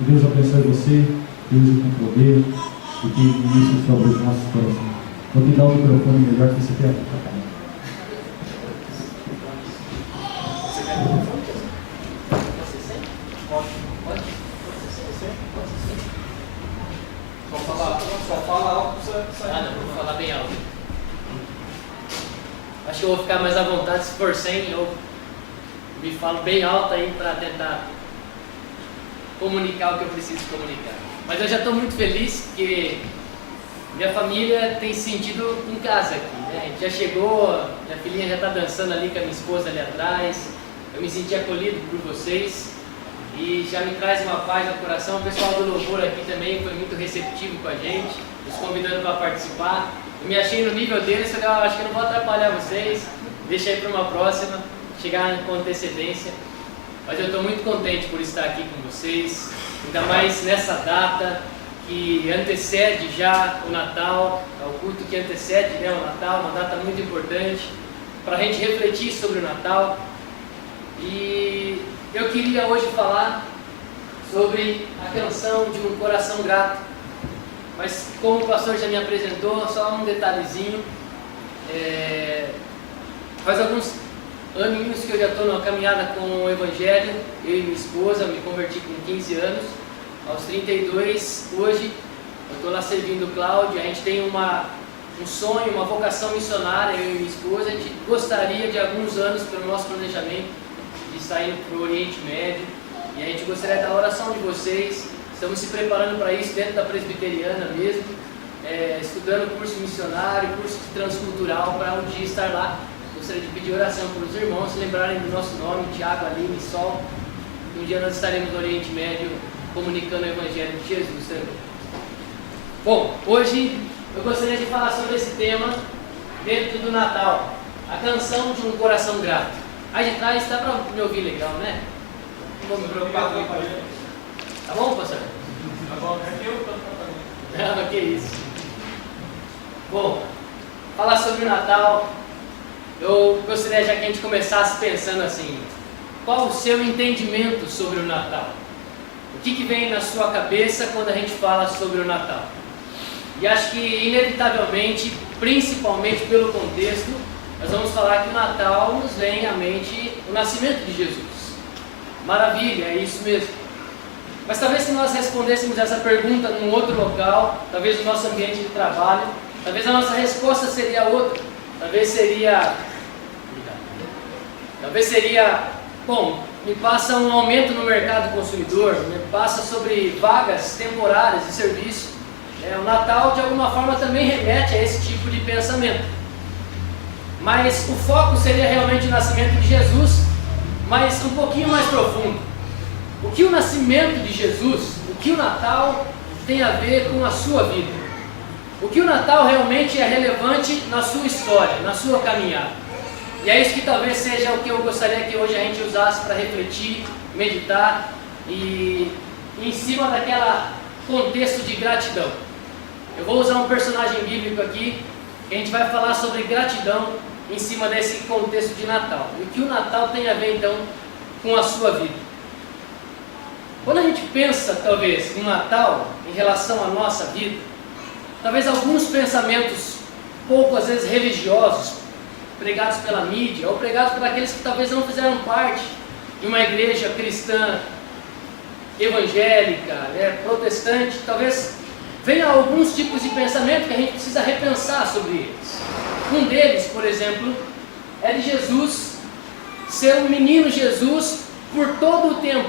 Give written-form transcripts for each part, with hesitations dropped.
Que Deus abençoe você, que use com poder e que isso sobre os nossos corações. Vou te dar o microfone melhor que você tem aqui. Vou falar bem alto. Acho que eu vou ficar mais à vontade se for sem, eu me falo bem alto aí para tentar comunicar o que eu preciso comunicar. Mas eu já estou muito feliz porque minha família tem se sentido em casa aqui, né? A gente já chegou, minha filhinha já está dançando ali com a minha esposa ali atrás. Eu me senti acolhido por vocês e já me traz uma paz no coração. O pessoal do louvor aqui também foi muito receptivo com a gente, nos convidando para participar. Eu me achei no nível deles, falei, acho que eu não vou atrapalhar vocês, deixa aí para uma próxima, chegar com antecedência. Mas eu estou muito contente por estar aqui com vocês, ainda mais nessa data que antecede já o Natal, é o culto que antecede, né, o Natal, uma data muito importante para a gente refletir sobre o Natal. E eu queria hoje falar sobre a canção de um coração grato. Mas como o pastor já me apresentou, só um detalhezinho. Faz alguns aninhos que eu já estou numa caminhada com o Evangelho, eu e minha esposa, me converti com 15 anos, aos 32, hoje, eu estou lá servindo o Cláudio, a gente tem um sonho, uma vocação missionária, eu e minha esposa, a gente gostaria de alguns anos, pelo nosso planejamento, de estar indo para o Oriente Médio, e a gente gostaria da oração de vocês. Estamos se preparando para isso dentro da presbiteriana mesmo, estudando curso missionário, curso de transcultural, para um dia estar lá. Gostaria de pedir oração para os irmãos se lembrarem do nosso nome, Tiago, Aline, Sol. Um dia nós estaremos no Oriente Médio comunicando o Evangelho de Jesus também. Bom, hoje eu gostaria de falar sobre esse tema dentro do Natal, a canção de um coração grato. Aí de trás está para me ouvir legal, né? Não vou me preocupar com isso. Tá bom, pastor? Tá bom, é que eu estou Não, que isso. Bom, falar sobre o Natal, eu gostaria já que a gente começasse pensando assim, qual o seu entendimento sobre o Natal? O que vem na sua cabeça quando a gente fala sobre o Natal? E acho que inevitavelmente, principalmente pelo contexto, nós vamos falar que o Natal nos vem à mente o nascimento de Jesus. Maravilha, é isso mesmo. Mas talvez se nós respondêssemos essa pergunta num outro local, talvez no nosso ambiente de trabalho, talvez a nossa resposta seria outra. Talvez seria, bom, me passa um aumento no mercado consumidor, me passa sobre vagas temporárias de serviço. O Natal de alguma forma também remete a esse tipo de pensamento. Mas o foco seria realmente o nascimento de Jesus, mas um pouquinho mais profundo. O que o nascimento de Jesus, o que o Natal tem a ver com a sua vida? O que o Natal realmente é relevante na sua história, na sua caminhada? E é isso que talvez seja o que eu gostaria que hoje a gente usasse para refletir, meditar e em cima daquela contexto de gratidão. Eu vou usar um personagem bíblico aqui, que a gente vai falar sobre gratidão em cima desse contexto de Natal. E o que o Natal tem a ver então com a sua vida? Quando a gente pensa, talvez, no Natal, em relação à nossa vida, talvez alguns pensamentos, pouco às vezes religiosos, pregados pela mídia, ou pregados por aqueles que talvez não fizeram parte de uma igreja cristã, evangélica, protestante, talvez venham alguns tipos de pensamento que a gente precisa repensar sobre eles. Um deles, por exemplo, é de Jesus ser um menino Jesus por todo o tempo.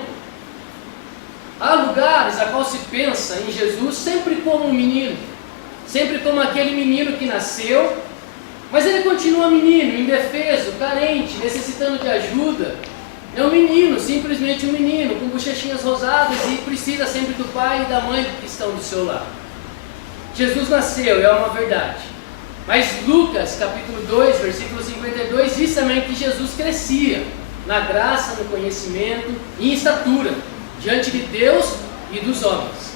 Há lugares a qual se pensa em Jesus sempre como um menino, sempre como aquele menino que nasceu, mas ele continua menino, indefeso, carente, necessitando de ajuda. É um menino, simplesmente um menino, com bochechinhas rosadas e precisa sempre do pai e da mãe que estão do seu lado. Jesus nasceu, é uma verdade. Mas Lucas, capítulo 2, versículo 52, diz também que Jesus crescia na graça, no conhecimento e em estatura, diante de Deus e dos homens.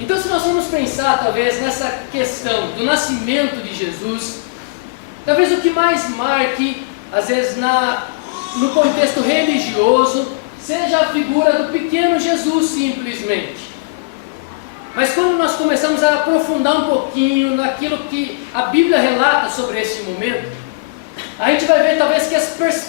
Então, se nós formos pensar, talvez, nessa questão do nascimento de Jesus, talvez o que mais marque, às vezes, no contexto religioso, seja a figura do pequeno Jesus simplesmente. Mas quando nós começamos a aprofundar um pouquinho naquilo que a Bíblia relata sobre este momento, a gente vai ver talvez que as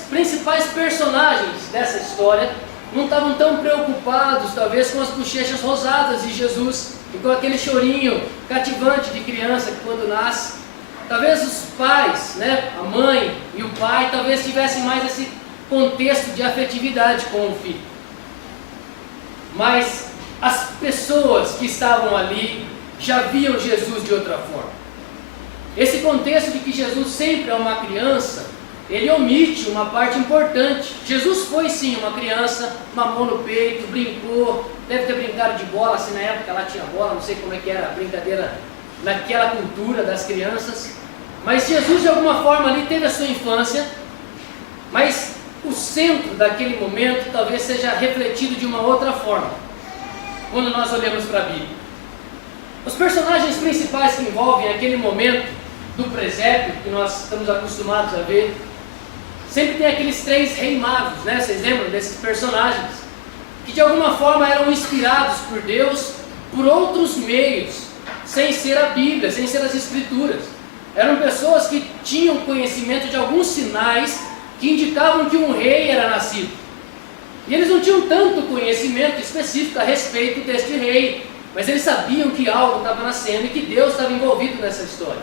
principais personagens dessa história não estavam tão preocupados talvez com as bochechas rosadas de Jesus e com aquele chorinho cativante de criança que quando nasce. Talvez os pais, né, a mãe e o pai, talvez tivessem mais esse contexto de afetividade com o filho. Mas as pessoas que estavam ali já viam Jesus de outra forma. Esse contexto de que Jesus sempre é uma criança, ele omite uma parte importante. Jesus foi sim uma criança, mamou no peito, brincou, deve ter brincado de bola, assim na época ela tinha bola, não sei como é que era a brincadeira naquela cultura das crianças. Mas Jesus de alguma forma ali teve a sua infância, mas o centro daquele momento talvez seja refletido de uma outra forma, quando nós olhamos para a Bíblia. Os personagens principais que envolvem aquele momento do presépio, que nós estamos acostumados a ver, sempre tem aqueles 3 reis magos, né? Vocês lembram desses personagens? Que de alguma forma eram inspirados por Deus por outros meios, sem ser a Bíblia, sem ser as Escrituras. Eram pessoas que tinham conhecimento de alguns sinais que indicavam que um rei era nascido. E eles não tinham tanto conhecimento específico a respeito deste rei, mas eles sabiam que algo estava nascendo e que Deus estava envolvido nessa história.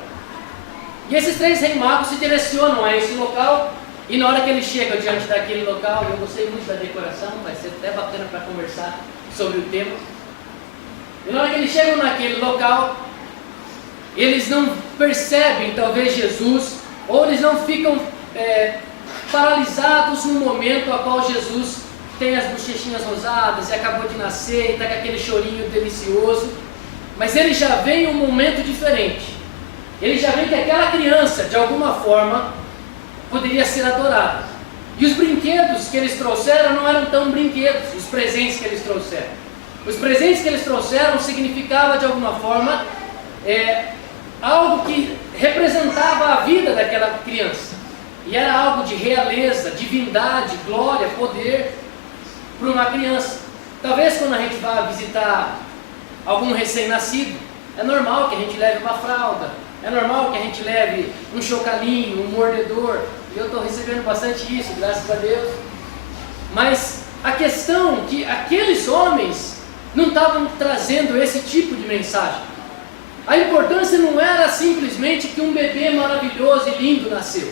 E esses 3 reis magos se direcionam a esse local, e na hora que eles chegam diante daquele local, eu gostei muito da decoração, vai ser até bacana para conversar sobre o tema. E na hora que eles chegam naquele local, eles não percebem talvez Jesus, ou eles não ficam paralisados no momento a qual Jesus tem as bochechinhas rosadas e acabou de nascer e está com aquele chorinho delicioso, mas ele já vem um momento diferente. Ele já vê que aquela criança, de alguma forma, poderia ser adorada. E os brinquedos que eles trouxeram não eram tão brinquedos, os presentes que eles trouxeram. Os presentes que eles trouxeram significava, de alguma forma, algo que representava a vida daquela criança. E era algo de realeza, divindade, glória, poder para uma criança. Talvez quando a gente vá visitar algum recém-nascido, é normal que a gente leve uma fralda, é normal que a gente leve um chocalinho, um mordedor, e eu estou recebendo bastante isso, graças a Deus. Mas a questão é que aqueles homens não estavam trazendo esse tipo de mensagem. A importância não era simplesmente que um bebê maravilhoso e lindo nasceu,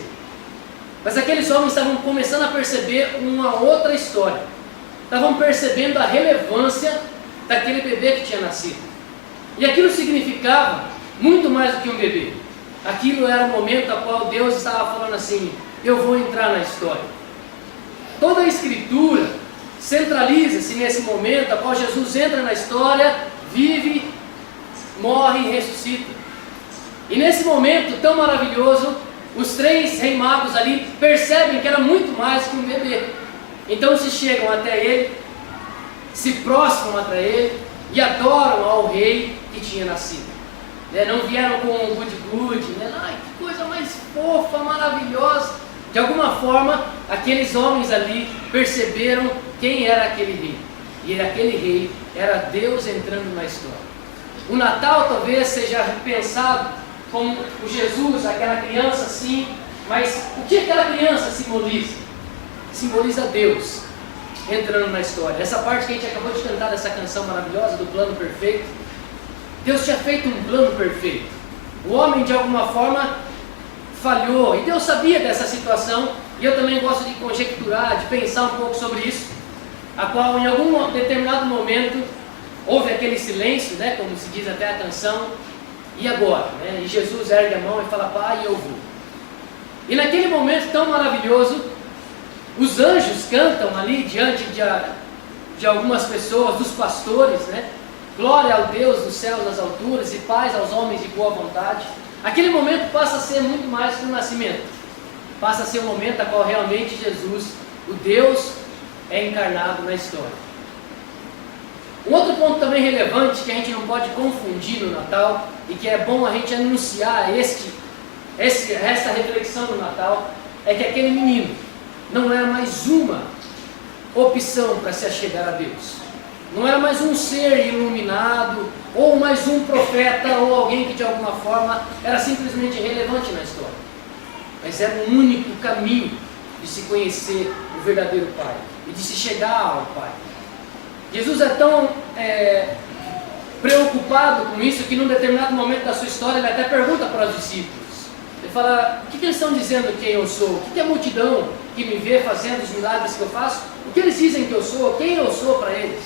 mas aqueles homens estavam começando a perceber uma outra história. Estavam percebendo a relevância daquele bebê que tinha nascido. E aquilo significava muito mais do que um bebê. Aquilo era o momento ao qual Deus estava falando assim: eu vou entrar na história. Toda a Escritura centraliza-se nesse momento ao qual Jesus entra na história, vive, morre e ressuscita. E nesse momento tão maravilhoso, os 3 reis magos ali percebem que era muito mais que um bebê. Então se chegam até ele, se prostram até ele e adoram ao rei que tinha nascido. Não vieram com um good-good, ai, que coisa mais fofa, maravilhosa. De alguma forma, aqueles homens ali perceberam quem era aquele rei. E aquele rei era Deus entrando na história. O Natal talvez seja pensado como o Jesus, aquela criança sim, mas o que aquela criança simboliza? Simboliza Deus entrando na história. Essa parte que a gente acabou de cantar dessa canção maravilhosa do plano perfeito, Deus tinha feito um plano perfeito. O homem de alguma forma falhou, e Deus sabia dessa situação, e eu também gosto de conjecturar, de pensar um pouco sobre isso, a qual em algum determinado momento houve aquele silêncio, como se diz até a canção, e agora? E Jesus ergue a mão e fala: Pai, eu vou. E naquele momento tão maravilhoso, os anjos cantam ali diante de algumas pessoas, dos pastores, glória ao Deus dos céus das alturas e paz aos homens de boa vontade. Aquele momento passa a ser muito mais que um nascimento, passa a ser um momento a qual realmente Jesus, o Deus, é encarnado na história. Um outro ponto também relevante que a gente não pode confundir no Natal e que é bom a gente anunciar essa reflexão no Natal é que aquele menino não era mais uma opção para se achegar a Deus. Não era mais um ser iluminado, ou mais um profeta, ou alguém que de alguma forma era simplesmente relevante na história. Mas era o único caminho de se conhecer o verdadeiro Pai e de se chegar ao Pai. Jesus é tão preocupado com isso que num determinado momento da sua história ele até pergunta para os discípulos. Ele fala: o que eles estão dizendo quem eu sou? O que a multidão que me vê fazendo os milagres que eu faço, o que eles dizem que eu sou? Quem eu sou para eles?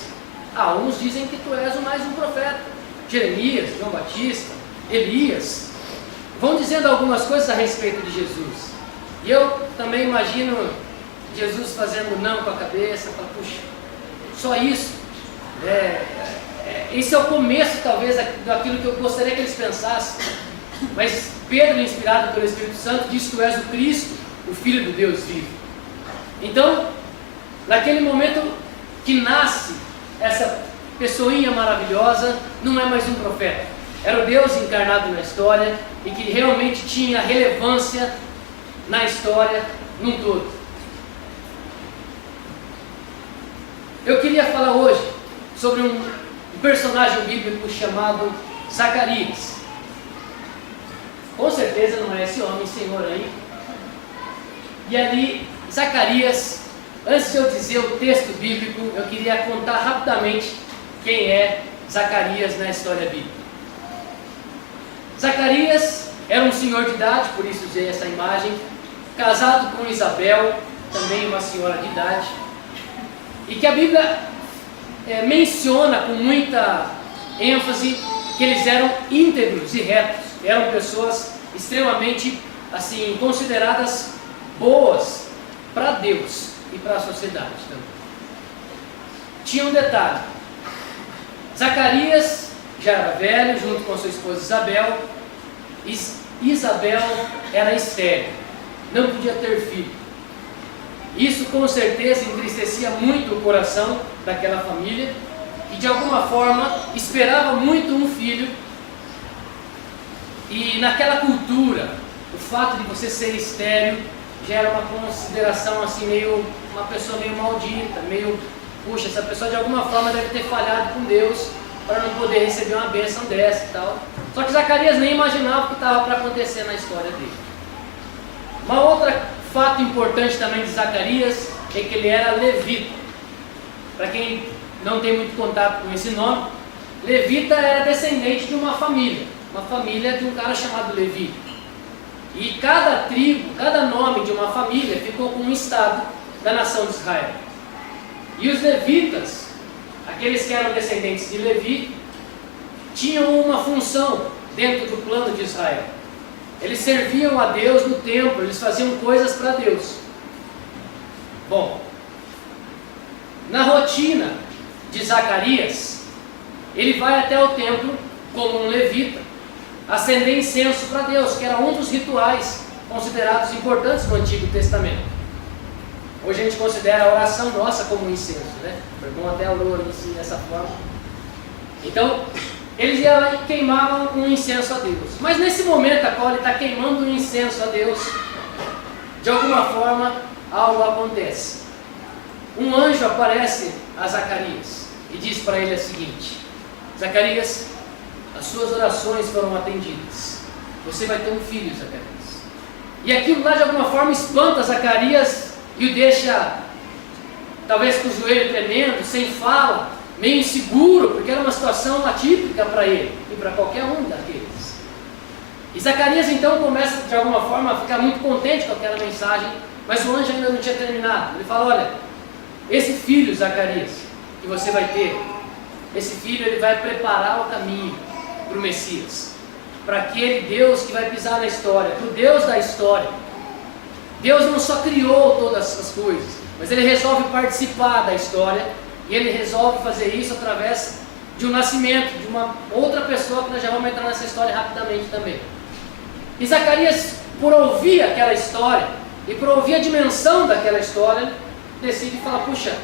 Uns dizem que tu és mais um profeta, Jeremias, João Batista, Elias. Vão dizendo algumas coisas a respeito de Jesus. E eu também imagino Jesus fazendo não com a cabeça, fala, puxa, só isso? Esse é o começo talvez daquilo que eu gostaria que eles pensassem. Mas Pedro, inspirado pelo Espírito Santo, diz: tu és o Cristo, o Filho do Deus vivo. Então, naquele momento que nasce essa pessoinha maravilhosa, não é mais um profeta, era o Deus encarnado na história e que realmente tinha relevância na história num todo. Eu queria falar hoje sobre um personagem bíblico chamado Zacarias. Com certeza não é esse homem, senhor aí. E ali, Zacarias, antes de eu dizer o texto bíblico, eu queria contar rapidamente quem é Zacarias na história bíblica. Zacarias era um senhor de idade, por isso usei essa imagem, casado com Isabel, também uma senhora de idade, e que a Bíblia menciona com muita ênfase que eles eram íntegros e retos, eram pessoas extremamente assim consideradas boas para Deus e para a sociedade também. Tinha um detalhe: Zacarias já era velho, junto com sua esposa Isabel. Isabel era estéril, não podia ter filho. Isso com certeza entristecia muito o coração daquela família, que de alguma forma esperava muito um filho. E naquela cultura, o fato de você ser estéril já era uma consideração assim, uma pessoa meio maldita, puxa, essa pessoa de alguma forma deve ter falhado com Deus para não poder receber uma bênção dessa e tal. Só que Zacarias nem imaginava o que estava para acontecer na história dele. Uma outra fato importante também de Zacarias é que ele era levita. Para quem não tem muito contato com esse nome, levita era descendente de uma família de um cara chamado Levi. E cada tribo, cada nome de uma família ficou com um estado da nação de Israel. E os levitas, aqueles que eram descendentes de Levi, tinham uma função dentro do plano de Israel. Eles serviam a Deus no templo, eles faziam coisas para Deus. Bom, na rotina de Zacarias, ele vai até o templo como um levita, acender incenso para Deus, que era um dos rituais considerados importantes no Antigo Testamento. Hoje a gente considera a oração nossa como um incenso, né? O irmão até orou assim, dessa forma. Então, eles iam lá e queimavam um incenso a Deus. Mas nesse momento a qual ele está queimando um incenso a Deus, de alguma forma algo acontece. Um anjo aparece a Zacarias e diz para ele o seguinte: Zacarias, as suas orações foram atendidas. Você vai ter um filho, Zacarias. E aquilo lá de alguma forma espanta Zacarias e o deixa talvez com o joelho tremendo, sem fala, meio inseguro, porque era uma situação atípica para ele e para qualquer um daqueles. E Zacarias então começa de alguma forma a ficar muito contente com aquela mensagem, mas o anjo ainda não tinha terminado. Ele fala: olha, esse filho, Zacarias, que você vai ter, esse filho ele vai preparar o caminho para o Messias, para aquele Deus que vai pisar na história, para o Deus da história. Deus não só criou todas as coisas, mas Ele resolve participar da história, e Ele resolve fazer isso através de um nascimento, de uma outra pessoa, que nós já vamos entrar nessa história rapidamente também. E Zacarias, por ouvir aquela história, e por ouvir a dimensão daquela história, decide falar: puxa,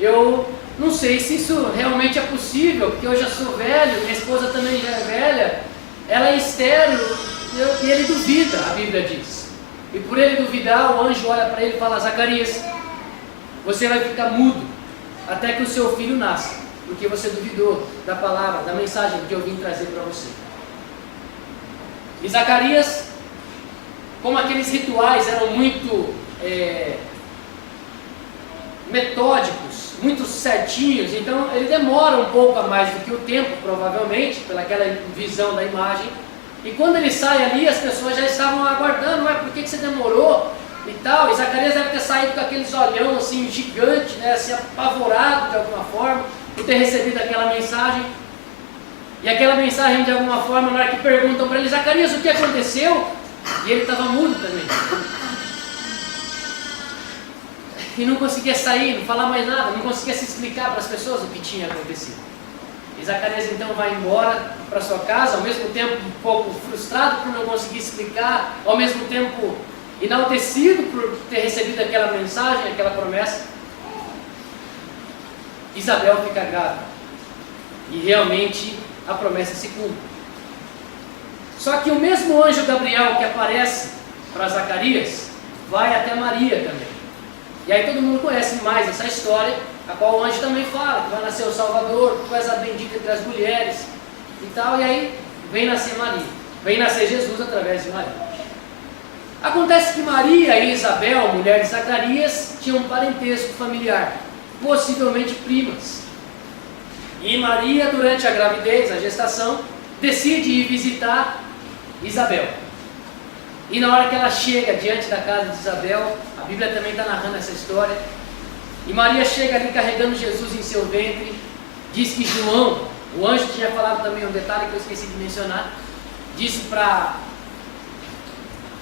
eu não sei se isso realmente é possível, porque eu já sou velho, minha esposa também já é velha, ela é estéril, e ele duvida, a Bíblia diz. E por ele duvidar, o anjo olha para ele e fala: Zacarias, você vai ficar mudo até que o seu filho nasça, porque você duvidou da palavra, da mensagem que eu vim trazer para você. E Zacarias, como aqueles rituais eram muito metódicos, muito certinhos, então ele demora um pouco a mais do que o tempo, provavelmente, pelaquela visão da imagem. E quando ele sai ali, as pessoas já estavam aguardando, por que você demorou e tal. E Zacarias deve ter saído com aqueles olhão assim, gigante, né, assim, apavorado de alguma forma, por ter recebido aquela mensagem. E aquela mensagem, de alguma forma, na hora que perguntam para ele, Zacarias, o que aconteceu? E ele estava mudo também. E não conseguia sair, não falar mais nada, não conseguia se explicar para as pessoas o que tinha acontecido. E Zacarias então vai embora para sua casa, ao mesmo tempo um pouco frustrado por não conseguir explicar, ao mesmo tempo enaltecido por ter recebido aquela mensagem, aquela promessa. Isabel fica grávida. E realmente a promessa se cumpre. Só que o mesmo anjo Gabriel que aparece para Zacarias, vai até Maria também. E aí todo mundo conhece mais essa história, a qual o anjo também fala, que vai nascer o Salvador, tu és a bendita entre as mulheres e tal, e aí vem nascer Maria, vem nascer Jesus através de Maria. Acontece que Maria e Isabel, mulher de Zacarias, tinham um parentesco familiar, possivelmente primas. E Maria, durante a gravidez, a gestação, decide ir visitar Isabel. E na hora que ela chega diante da casa de Isabel, a Bíblia também está narrando essa história, e Maria chega ali carregando Jesus em seu ventre. Diz que João, o anjo tinha falado também um detalhe que eu esqueci de mencionar, disse para...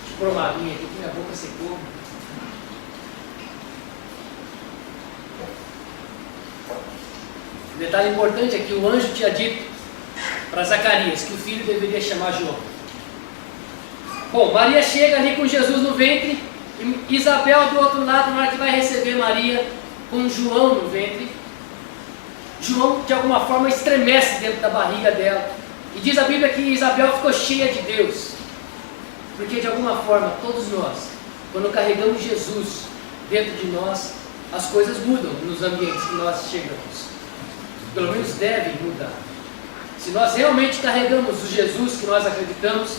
Deixa eu pôr uma aguinha aqui, que minha boca secou. O detalhe importante é que o anjo tinha dito para Zacarias que o filho deveria chamar João. Bom, Maria chega ali com Jesus no ventre, e Isabel do outro lado, na hora que vai receber Maria com João no ventre, João de alguma forma estremece dentro da barriga dela. E diz a Bíblia que Isabel ficou cheia de Deus, porque de alguma forma todos nós, quando carregamos Jesus dentro de nós, as coisas mudam nos ambientes que nós chegamos. Pelo menos devem mudar. Se nós realmente carregamos o Jesus que nós acreditamos,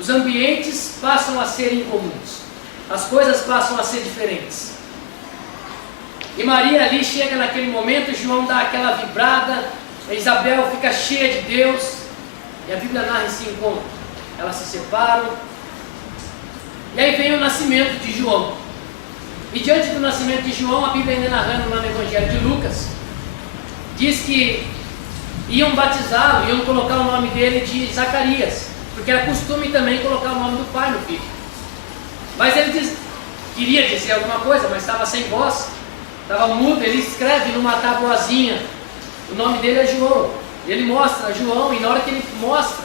os ambientes passam a ser incomuns, as coisas passam a ser diferentes. E Maria ali chega naquele momento, João dá aquela vibrada, Isabel fica cheia de Deus, e a Bíblia narra esse encontro. Elas se separam, e aí vem o nascimento de João. E diante do nascimento de João, a Bíblia ainda narrando lá no Evangelho de Lucas, diz que iam batizá-lo, iam colocar o nome dele de Zacarias, porque era costume também colocar o nome do pai no filho. Mas ele queria dizer alguma coisa, mas estava sem voz, estava mudo. Ele escreve numa tabuazinha, o nome dele é João. Ele mostra João, e na hora que ele mostra,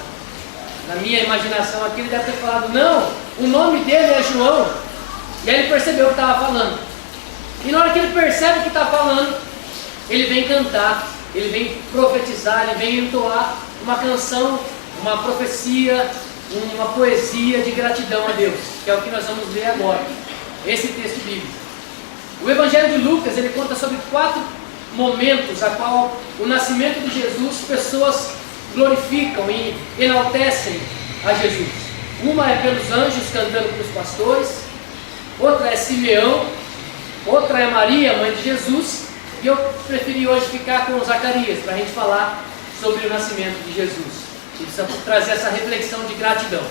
na minha imaginação aqui, ele deve ter falado, não, o nome dele é João. E aí ele percebeu o que estava falando. E na hora que ele percebe o que está falando, ele vem cantar, ele vem profetizar, ele vem entoar uma canção, uma profecia, uma poesia de gratidão a Deus, que é o que nós vamos ler agora, esse texto bíblico. O Evangelho de Lucas, ele conta sobre 4 momentos a qual o nascimento de Jesus, pessoas glorificam e enaltecem a Jesus. Uma é pelos anjos cantando para os pastores, outra é Simeão, outra é Maria, mãe de Jesus, e eu preferi hoje ficar com Zacarias, para a gente falar sobre o nascimento de Jesus. E precisa trazer essa reflexão de gratidão.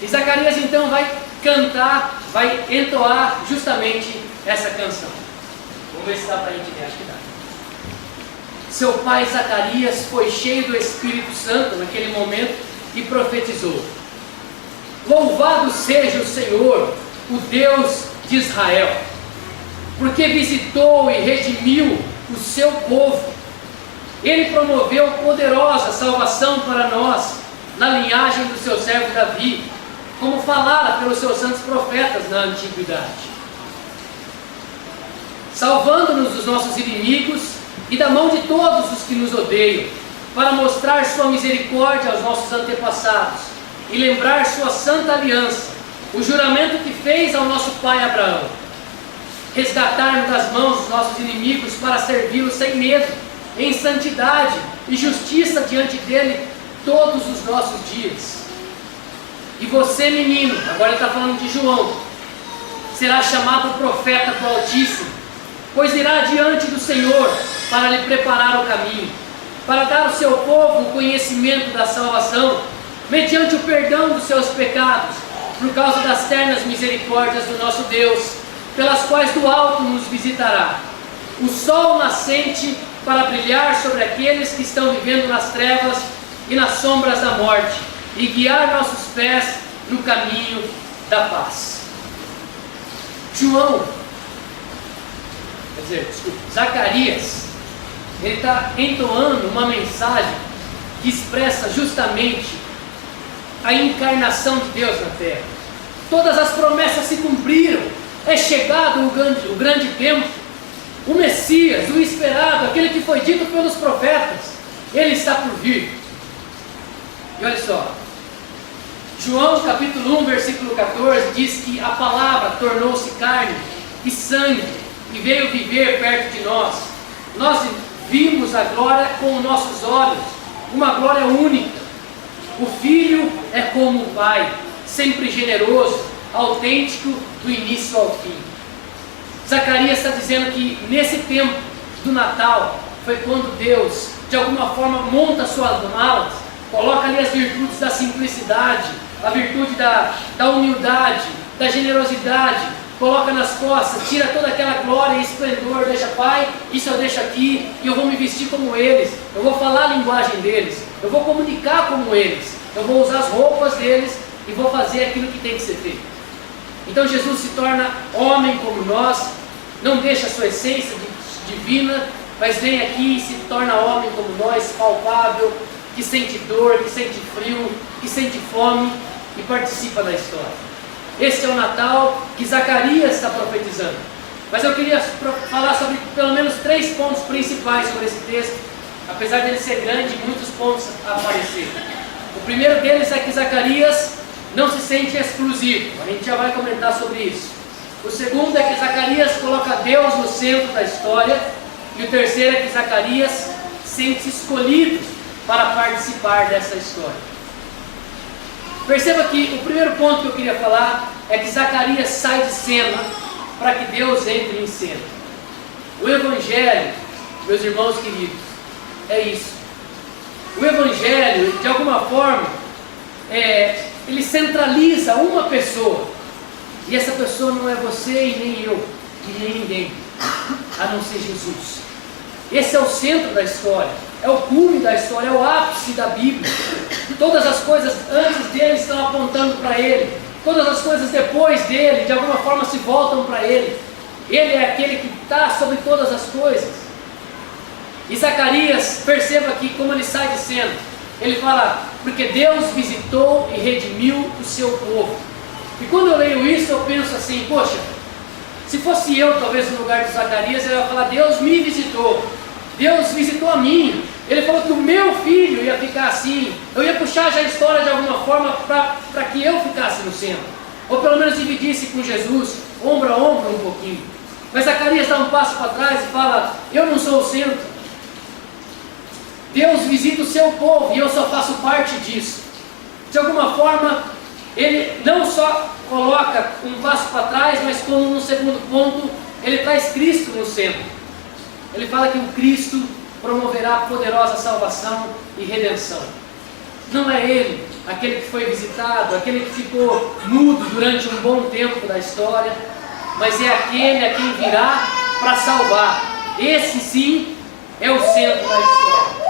E Zacarias então vai cantar, vai entoar justamente essa canção. Vamos ver se dá para a gente ver, acho que dá. Seu pai Zacarias foi cheio do Espírito Santo naquele momento e profetizou: louvado seja o Senhor, o Deus de Israel, porque visitou e redimiu o seu povo. Ele promoveu poderosa salvação para nós, na linhagem do seu servo Davi, como falara pelos seus santos profetas na antiguidade, salvando-nos dos nossos inimigos e da mão de todos os que nos odeiam, para mostrar sua misericórdia aos nossos antepassados e lembrar sua santa aliança, o juramento que fez ao nosso pai Abraão. resgatar-nos das mãos dos nossos inimigos para servi-los sem medo, em santidade e justiça diante dele todos os nossos dias. E você, menino, agora ele está falando de João, será chamado profeta do Altíssimo, pois irá diante do Senhor para lhe preparar o caminho, para dar ao seu povo o conhecimento da salvação, mediante o perdão dos seus pecados, por causa das ternas misericórdias do nosso Deus, pelas quais do alto nos visitará o sol nascente para brilhar sobre aqueles que estão vivendo nas trevas e nas sombras da morte, e guiar nossos pés no caminho da paz. Zacarias, ele está entoando uma mensagem que expressa justamente a encarnação de Deus na terra. Todas as promessas se cumpriram, é chegado o grande tempo, o Messias, o esperado, aquele que foi dito pelos profetas, ele está por vir. E olha só, João capítulo 1, versículo 14, diz que a palavra tornou-se carne e sangue e veio viver perto de nós. Nós vimos a glória com os nossos olhos, uma glória única. O Filho é como o Pai, sempre generoso, autêntico do início ao fim. Zacarias está dizendo que nesse tempo do Natal foi quando Deus, de alguma forma, monta suas malas, coloca ali as virtudes da simplicidade, a virtude da humildade, da generosidade, coloca nas costas, tira toda aquela glória e esplendor, deixa, Pai, isso eu deixo aqui, e eu vou me vestir como eles, eu vou falar a linguagem deles, eu vou comunicar como eles, eu vou usar as roupas deles e vou fazer aquilo que tem que ser feito. Então Jesus se torna homem como nós, não deixa a sua essência divina, mas vem aqui e se torna homem como nós, palpável, que sente dor, que sente frio, que sente fome e participa da história. Esse é o Natal que Zacarias está profetizando. Mas eu queria falar sobre pelo menos 3 pontos principais sobre esse texto, apesar dele ser grande, muitos pontos a aparecer. O primeiro deles é que Zacarias não se sente exclusivo, a gente já vai comentar sobre isso. O segundo é que Zacarias coloca Deus no centro da história, e o terceiro é que Zacarias sente-se escolhido para participar dessa história. Perceba que o primeiro ponto que eu queria falar é que Zacarias sai de cena para que Deus entre em cena. O Evangelho, meus irmãos queridos, é isso. O Evangelho, de alguma forma, ele centraliza uma pessoa, e essa pessoa não é você e nem eu, e nem ninguém, a não ser Jesus. Esse é o centro da história, é o cume da história, é o ápice da Bíblia. Todas as coisas antes dele estão apontando para ele, todas as coisas depois dele, de alguma forma, se voltam para ele. Ele é aquele que está sobre todas as coisas. E Zacarias, perceba aqui como ele sai de cena. Ele fala, porque Deus visitou e redimiu o seu povo. E quando eu leio isso, eu penso assim, poxa, se fosse eu, talvez no lugar de Zacarias, eu ia falar, Deus me visitou, Deus visitou a mim. Ele falou que o meu filho ia ficar assim, eu ia puxar já a história de alguma forma para que eu ficasse no centro, ou pelo menos dividisse com Jesus, ombro a ombro um pouquinho. Mas Zacarias dá um passo para trás e fala, eu não sou o centro. Deus visita o seu povo e eu só faço parte disso. De alguma forma, ele não só coloca um passo para trás, mas como no segundo ponto, ele traz Cristo no centro. Ele fala que o Cristo promoverá poderosa salvação e redenção. Não é ele, aquele que foi visitado, aquele que ficou mudo durante um bom tempo da história, mas é aquele a quem virá para salvar. Esse sim é o centro da história.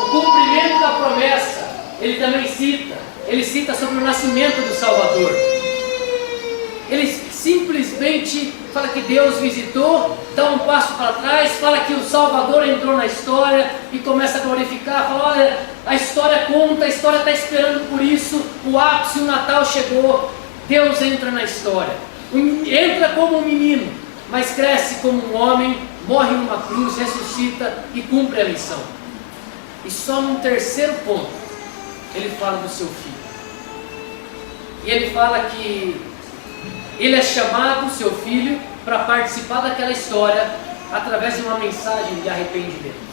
O cumprimento da promessa, ele também cita. Ele cita sobre o nascimento do Salvador. Ele simplesmente fala que Deus visitou, dá um passo para trás, fala que o Salvador entrou na história e começa a glorificar, fala, olha, a história conta, a história está esperando por isso, o ápice, o Natal chegou, Deus entra na história. Entra como um menino, mas cresce como um homem, morre numa cruz, ressuscita e cumpre a missão. E só num terceiro ponto, ele fala do seu filho. E ele fala que Ele é chamado, seu filho, para participar daquela história através de uma mensagem de arrependimento.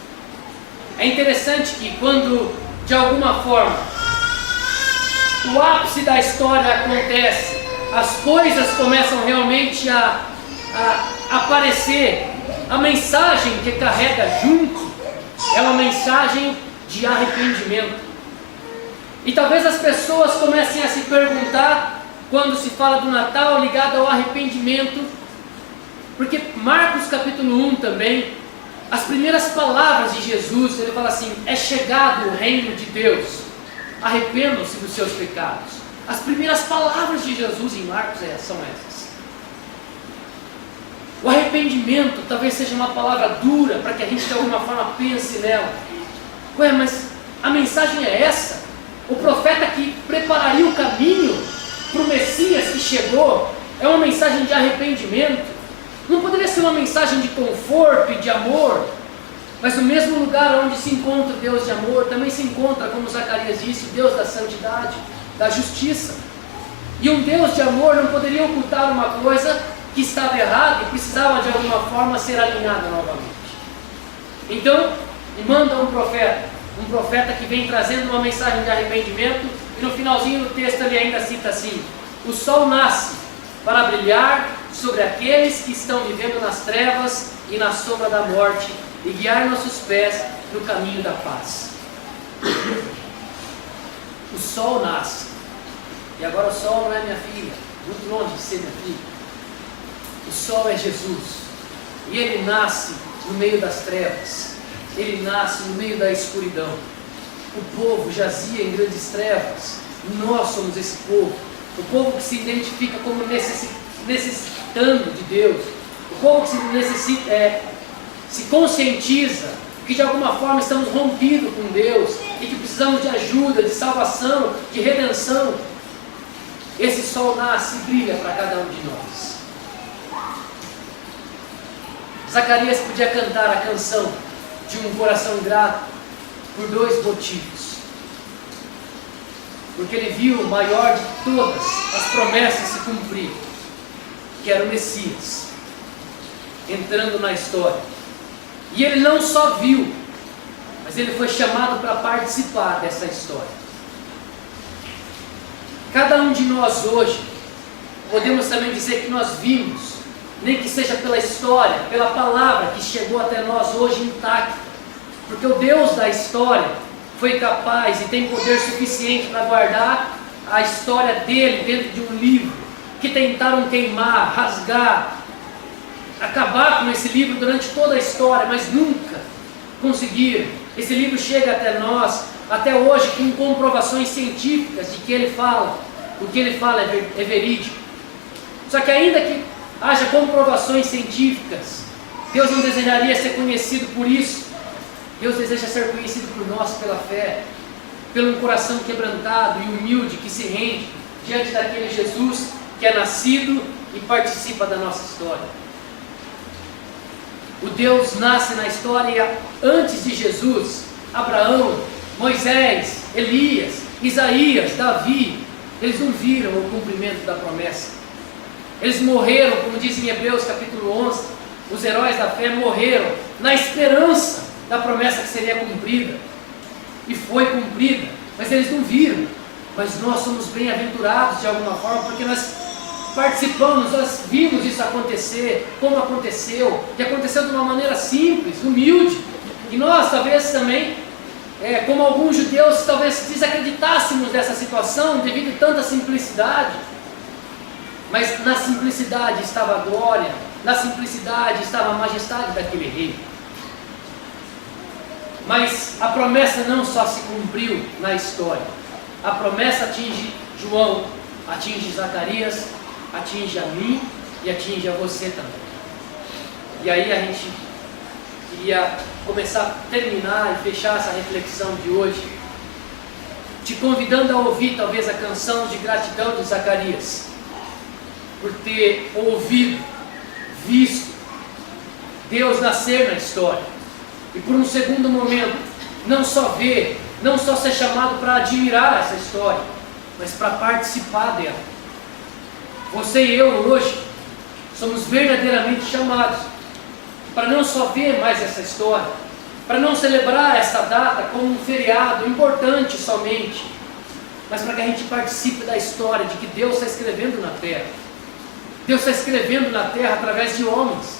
É interessante que quando, de alguma forma, o ápice da história acontece, as coisas começam realmente a aparecer, a mensagem que carrega junto é uma mensagem de arrependimento. E talvez as pessoas comecem a se perguntar, quando se fala do Natal ligado ao arrependimento, porque Marcos capítulo 1 também, as primeiras palavras de Jesus, ele fala assim: é chegado o reino de Deus, arrependam-se dos seus pecados. As primeiras palavras de Jesus em Marcos são essas. O arrependimento talvez seja uma palavra dura para que a gente de alguma forma pense nela. Ué, mas a mensagem é essa? O profeta que prepararia o caminho para o Messias que chegou é uma mensagem de arrependimento? Não poderia ser uma mensagem de conforto e de amor? Mas no mesmo lugar onde se encontra o Deus de amor, também se encontra, como Zacarias disse, o Deus da santidade, da justiça. E um Deus de amor não poderia ocultar uma coisa que estava errada e precisava de alguma forma ser alinhada novamente. Então, ele manda um profeta que vem trazendo uma mensagem de arrependimento, e no finalzinho do texto ele ainda cita assim: o sol nasce para brilhar sobre aqueles que estão vivendo nas trevas e na sombra da morte, e guiar nossos pés no caminho da paz. O sol nasce, e agora o sol não é minha filha, muito longe de ser minha filha. O sol é Jesus, e ele nasce no meio das trevas, ele nasce no meio da escuridão. O povo jazia em grandes trevas, e nós somos esse povo, o povo que se identifica como necessitando de Deus, o povo que se conscientiza que de alguma forma estamos rompidos com Deus e que precisamos de ajuda, de salvação, de redenção. Esse sol nasce e brilha para cada um de nós. Zacarias podia cantar a canção de um coração grato por dois motivos. Porque ele viu o maior de todas as promessas se cumprir, que era o Messias, entrando na história. E ele não só viu, mas ele foi chamado para participar dessa história. Cada um de nós hoje, podemos também dizer que nós vimos, nem que seja pela história, pela palavra que chegou até nós hoje intacta, porque o Deus da história foi capaz e tem poder suficiente para guardar a história dele dentro de um livro, que tentaram queimar, rasgar, acabar com esse livro durante toda a história, mas nunca conseguiram. Esse livro chega até nós, até hoje, com comprovações científicas de que ele fala, o que ele fala é verídico. Só que ainda que haja comprovações científicas, Deus não desejaria ser conhecido por isso. Deus deseja ser conhecido por nós pela fé, pelo coração quebrantado e humilde que se rende diante daquele Jesus que é nascido e participa da nossa história. O Deus nasce na história antes de Jesus. Abraão, Moisés, Elias, Isaías, Davi, eles não viram o cumprimento da promessa. Eles morreram, como diz em Hebreus capítulo 11, os heróis da fé morreram na esperança da promessa que seria cumprida, e foi cumprida, mas eles não viram. Mas nós somos bem-aventurados de alguma forma, porque nós participamos, nós vimos isso acontecer, como aconteceu, e aconteceu de uma maneira simples, humilde, e nós talvez também, como alguns judeus, talvez desacreditássemos dessa situação, devido a tanta simplicidade, mas na simplicidade estava a glória, na simplicidade estava a majestade daquele rei. Mas a promessa não só se cumpriu na história, a promessa atinge João, atinge Zacarias, atinge a mim e atinge a você também. E aí a gente queria começar a terminar e fechar essa reflexão de hoje, te convidando a ouvir talvez a canção de gratidão de Zacarias, por ter ouvido, visto Deus nascer na história. E por um segundo momento, não só ver, não só ser chamado para admirar essa história, mas para participar dela. Você e eu hoje somos verdadeiramente chamados para não só ver mais essa história, para não celebrar essa data como um feriado importante somente, mas para que a gente participe da história de que Deus está escrevendo na terra. Deus está escrevendo na terra através de homens.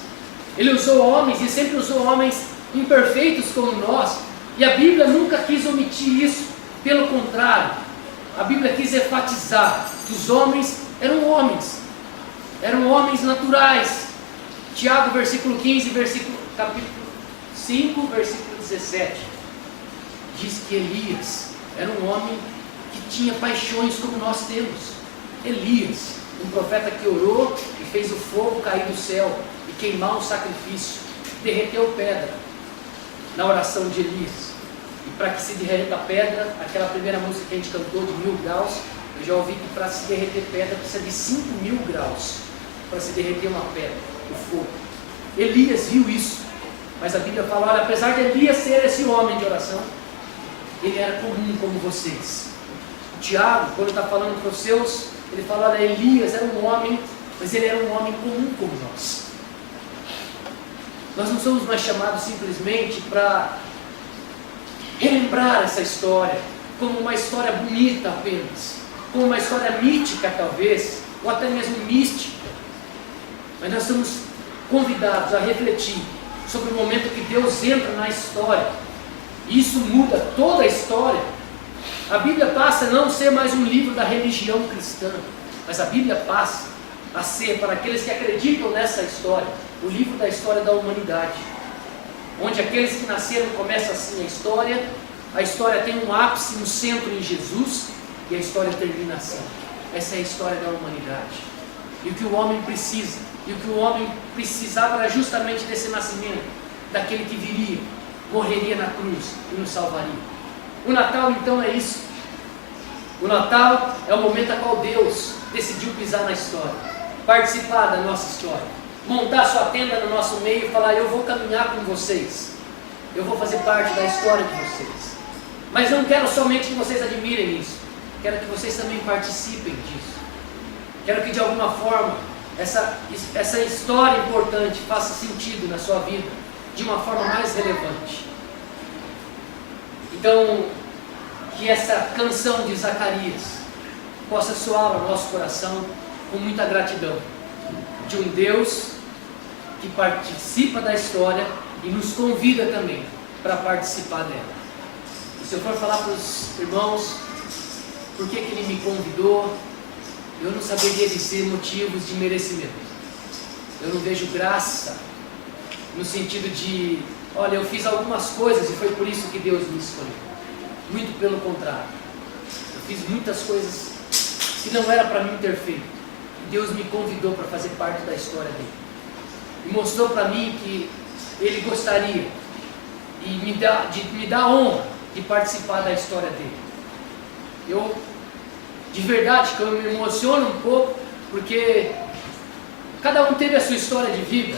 Ele usou homens e sempre usou homens imperfeitos como nós, e a Bíblia nunca quis omitir isso, pelo contrário, a Bíblia quis enfatizar que os homens eram homens naturais. Tiago, versículo 15, capítulo 5, versículo 17, diz que Elias era um homem que tinha paixões como nós temos. Elias, um profeta que orou e fez o fogo cair do céu e queimar um sacrifício, derreteu pedra na oração de Elias. E para que se derreta a pedra, aquela primeira música que a gente cantou de 1000 graus, eu já ouvi que para se derreter pedra precisa de 5000 graus para se derreter uma pedra, o fogo. Elias viu isso, mas a Bíblia fala, olha, apesar de Elias ser esse homem de oração, ele era comum como vocês. O Tiago, quando está falando para os seus, ele fala, olha, Elias era um homem, mas ele era um homem comum como nós. Nós não somos mais chamados simplesmente para relembrar essa história como uma história bonita apenas, como uma história mítica talvez, ou até mesmo mística, mas nós somos convidados a refletir sobre o momento que Deus entra na história, e isso muda toda a história. A Bíblia passa a não ser mais um livro da religião cristã, mas a Bíblia passa a ser, para aqueles que acreditam nessa história, o livro da história da humanidade, onde aqueles que nasceram começa assim a história tem um ápice no centro em Jesus, e a história termina assim. Essa é a história da humanidade. E o que o homem precisa, e o que o homem precisava era justamente desse nascimento, daquele que viria, morreria na cruz e nos salvaria. O Natal então é isso. O Natal é o momento a qual Deus decidiu pisar na história, participar da nossa história, montar sua tenda no nosso meio e falar, eu vou caminhar com vocês, eu vou fazer parte da história de vocês. Mas não quero somente que vocês admirem isso, quero que vocês também participem disso. Quero que de alguma forma essa história importante faça sentido na sua vida de uma forma mais relevante. Então, que essa canção de Zacarias possa soar ao nosso coração com muita gratidão de um Deus que participa da história e nos convida também para participar dela. E se eu for falar para os irmãos por que ele me convidou, eu não saberia dizer motivos de merecimento. Eu não vejo graça no sentido de, olha, eu fiz algumas coisas e foi por isso que Deus me escolheu. Muito pelo contrário. Eu fiz muitas coisas que não era para mim ter feito. E Deus me convidou para fazer parte da história dele. E mostrou para mim que ele gostaria e me dá a honra de participar da história dele. Eu, de verdade, que eu me emociono um pouco, porque cada um teve a sua história de vida,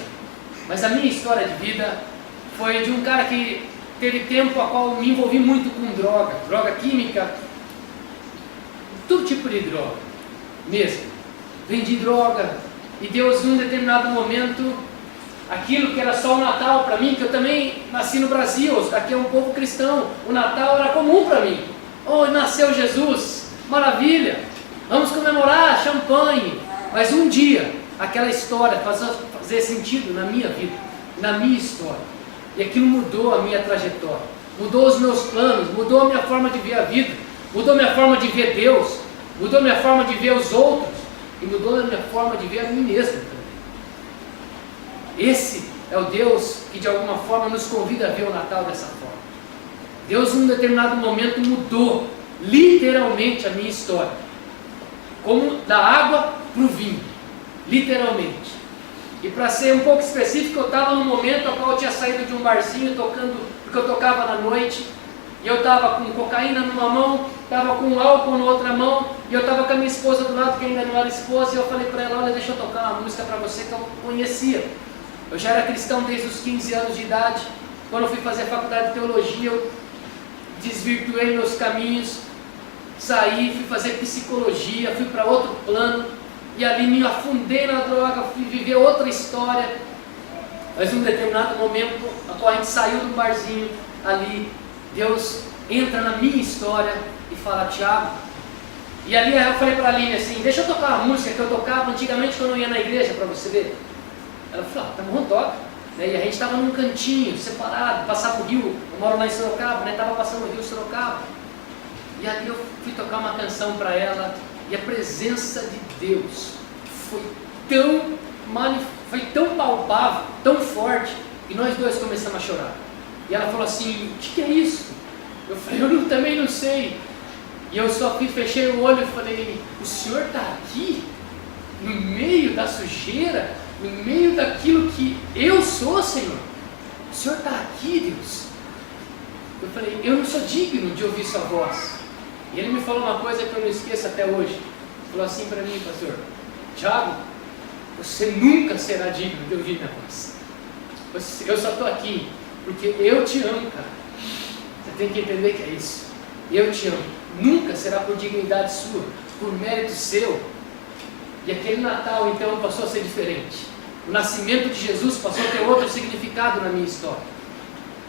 mas a minha história de vida foi de um cara que teve tempo a qual me envolvi muito com droga química, todo tipo de droga, mesmo. Vendi droga, e Deus, em um determinado momento, aquilo que era só o Natal para mim, que eu também nasci no Brasil, aqui é um povo cristão, o Natal era comum para mim. Oh, nasceu Jesus, maravilha, vamos comemorar, champanhe. Mas um dia, aquela história fazer sentido na minha vida, na minha história. E aquilo mudou a minha trajetória, mudou os meus planos, mudou a minha forma de ver a vida, mudou a minha forma de ver Deus, mudou a minha forma de ver os outros, e mudou a minha forma de ver a mim mesmo também. Esse é o Deus que de alguma forma nos convida a ver o Natal dessa forma. Deus, em um determinado momento, mudou literalmente a minha história, como da água para o vinho, literalmente. E para ser um pouco específico, eu estava num momento no qual eu tinha saído de um barzinho tocando, porque eu tocava na noite, e eu estava com cocaína numa mão, estava com álcool na outra mão, e eu estava com a minha esposa do lado, que ainda não era esposa, e eu falei para ela, olha, deixa eu tocar uma música para você que eu conhecia. Eu já era cristão desde os 15 anos de idade. Quando eu fui fazer a faculdade de teologia, eu desvirtuei meus caminhos, saí, fui fazer psicologia, fui para outro plano, e ali me afundei na droga, fui viver outra história. Mas em um determinado momento, a qual a gente saiu do barzinho ali, Deus entra na minha história e fala: Tiago. E ali eu falei para a Aline assim: deixa eu tocar uma música que eu tocava antigamente quando eu ia na igreja, para você ver. Ela falou: tá bom, toca. E a gente estava num cantinho, separado, passava o rio, eu moro lá em Sorocaba, estava passando o rio Sorocaba. E ali eu fui tocar uma canção para ela, e a presença de Deus foi tão palpável, tão forte, e nós dois começamos a chorar. E ela falou assim: o que é isso? Eu falei: também não sei. E eu só fechei o olho e falei: o Senhor está aqui, no meio da sujeira, no meio daquilo que eu sou, Senhor. O Senhor está aqui, Deus. Eu falei: eu não sou digno de ouvir sua voz. E ele me falou uma coisa que eu não esqueço até hoje. Ele falou assim para mim: pastor Tiago, você nunca será digno de ouvir minha voz. Eu só estou aqui porque eu te amo, cara. Você tem que entender que é isso. Eu te amo. Nunca será por dignidade sua, por mérito seu. E aquele Natal então passou a ser diferente. O nascimento de Jesus passou a ter outro significado na minha história.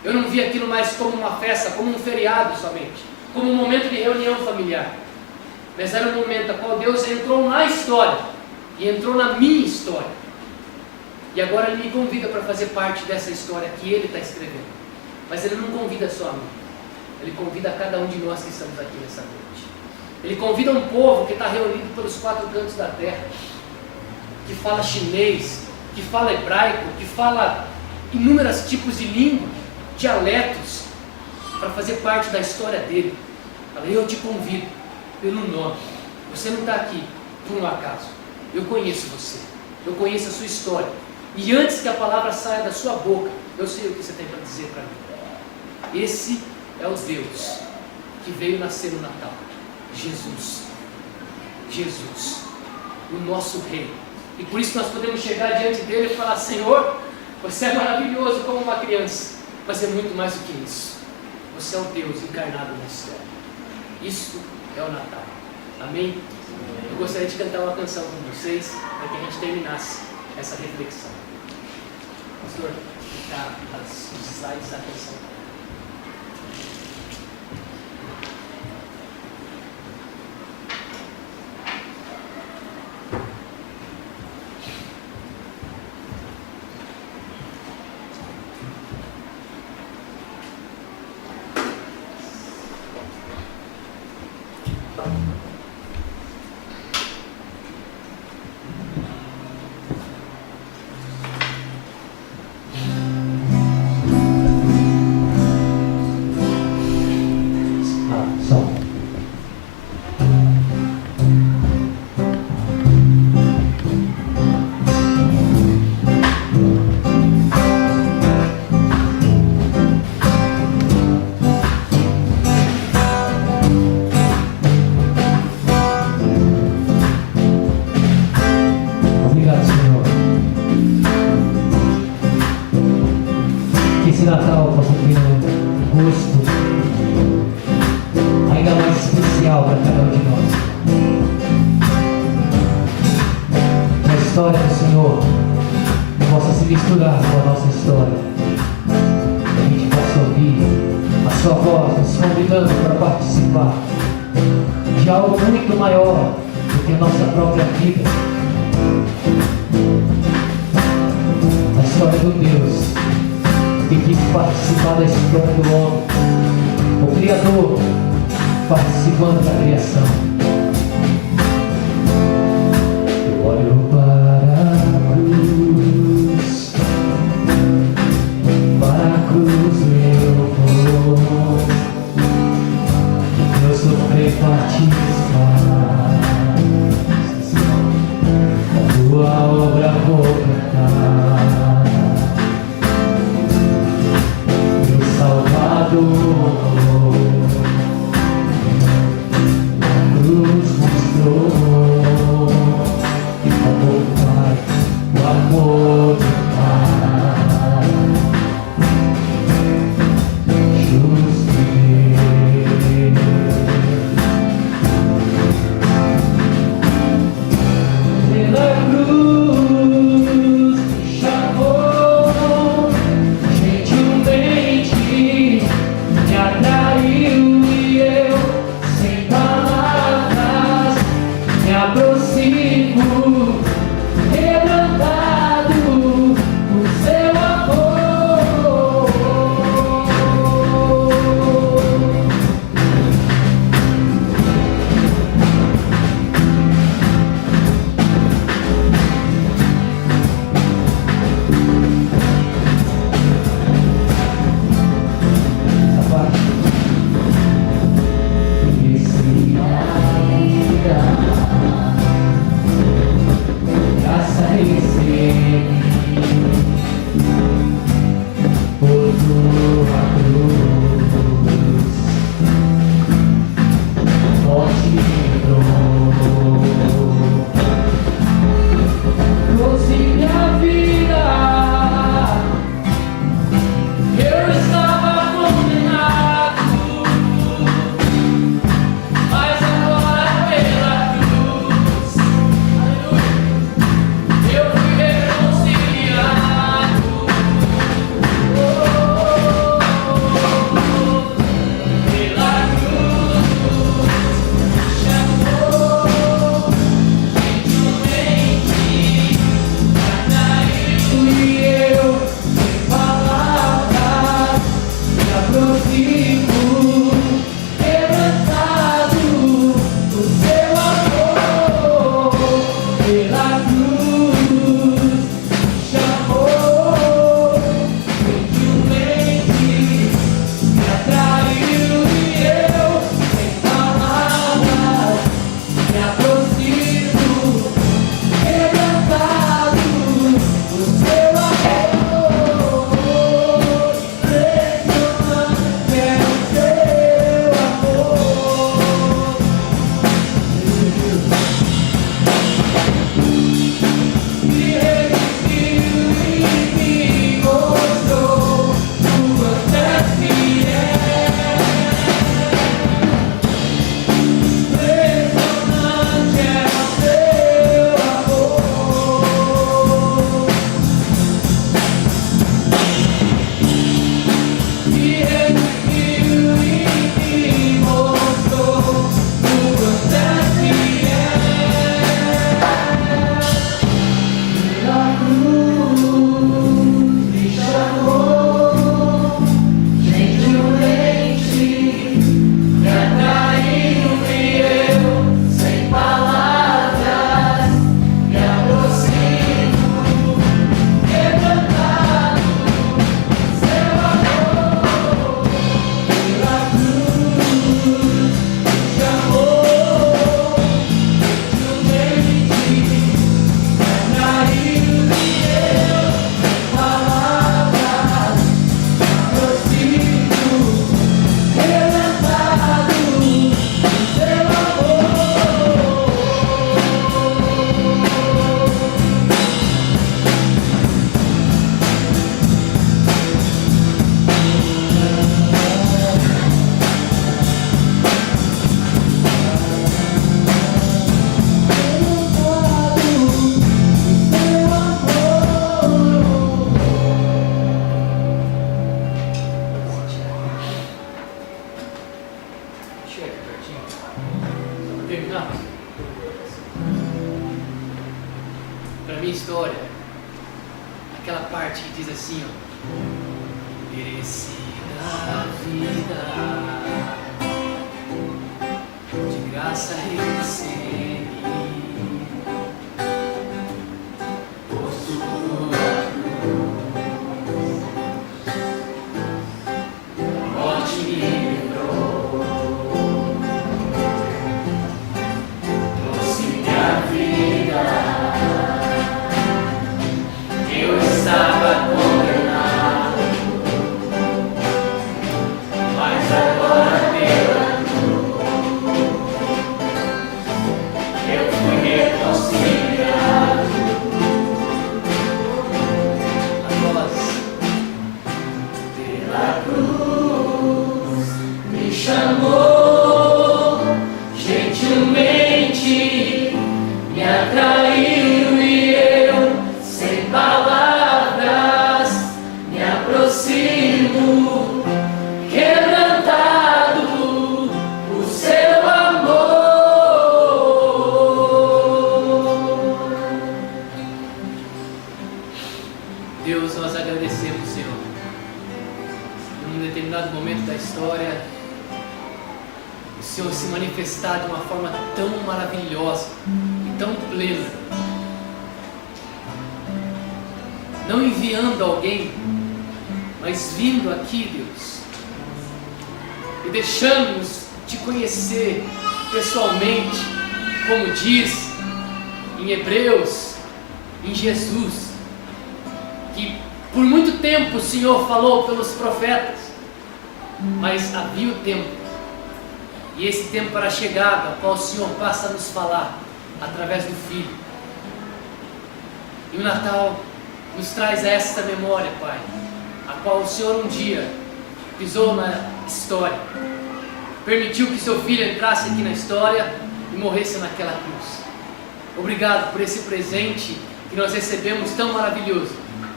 Eu não vi aquilo mais como uma festa, como um feriado somente, como um momento de reunião familiar. Mas era um momento no qual Deus entrou na história, e entrou na minha história. E agora Ele me convida para fazer parte dessa história que Ele está escrevendo. Mas Ele não convida só a mim. Ele convida a cada um de nós que estamos aqui nessa noite. Ele convida um povo que está reunido pelos 4 cantos da terra, que fala chinês, que fala hebraico, que fala inúmeros tipos de língua, dialetos, para fazer parte da história dele. Fala: eu te convido pelo nome. Você não está aqui por um acaso. Eu conheço você. Eu conheço a sua história. E antes que a palavra saia da sua boca, eu sei o que você tem para dizer para mim. Esse é o Deus que veio nascer no Natal. Jesus. Jesus. O nosso Rei. E por isso nós podemos chegar diante dele e falar: Senhor, você é maravilhoso como uma criança, mas é muito mais do que isso. Você é o Deus encarnado na história. Isso é o Natal. Amém? Eu gostaria de cantar uma canção com vocês, para que a gente terminasse essa reflexão. Pastor, ficar os slides da canção. terminar? Para minha história, aquela parte que diz assim, ó: merecida a vida, de graça recebi, por sua cruz, a morte me livrou, trouxe minha vida. Eu estava condenado, mas agora pela cruz eu fui reconciliado. Após pela cruz me chamou, gentilmente me atraiu e eu, sem palavras, me aproximo, quebrantado por seu amor. Deus, nós agradecemos, Senhor. Em um determinado momento da história, o Senhor se manifestar de uma forma tão maravilhosa e tão plena, não enviando alguém, mas vindo aqui, Deus, e deixando-nos te conhecer pessoalmente, como diz em Hebreus, em Jesus, que por muito tempo o Senhor falou pelos profetas, mas havia o tempo, e esse tempo para a chegada, ao qual o Senhor passa a nos falar através do Filho. E o Natal nos traz esta memória, Pai, a qual o Senhor um dia pisou na história, permitiu que seu Filho entrasse aqui na história e morresse naquela cruz. Obrigado por esse presente que nós recebemos tão maravilhoso,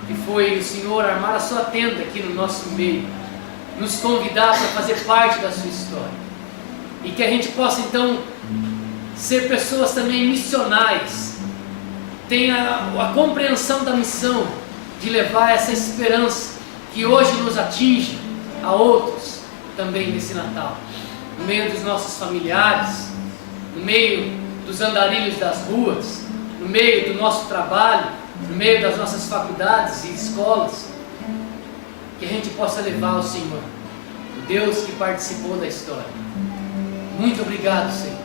que foi o Senhor armar a sua tenda aqui no nosso meio, nos convidar para fazer parte da sua história, e que a gente possa então ser pessoas também missionais, tenha a compreensão da missão de levar essa esperança que hoje nos atinge a outros também nesse Natal, no meio dos nossos familiares, no meio dos andarilhos das ruas, no meio do nosso trabalho, no meio das nossas faculdades e escolas, que a gente possa levar ao Senhor, o Deus que participou da história. Muito obrigado, Senhor.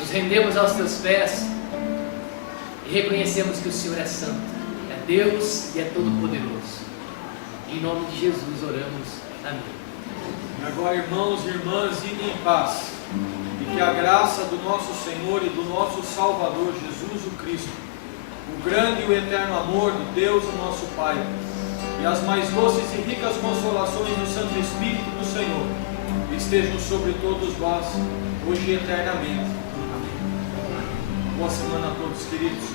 Nos rendemos aos teus pés e reconhecemos que o Senhor é santo, é Deus e é todo-poderoso. Em nome de Jesus oramos. Amém. E agora, irmãos e irmãs, idem em paz, e que a graça do nosso Senhor e do nosso Salvador Jesus o Cristo, o grande e o eterno amor de Deus, o nosso Pai, e as mais doces e ricas consolações do Santo Espírito do Senhor estejam sobre todos vós, hoje e eternamente. Amém. Boa semana a todos, queridos.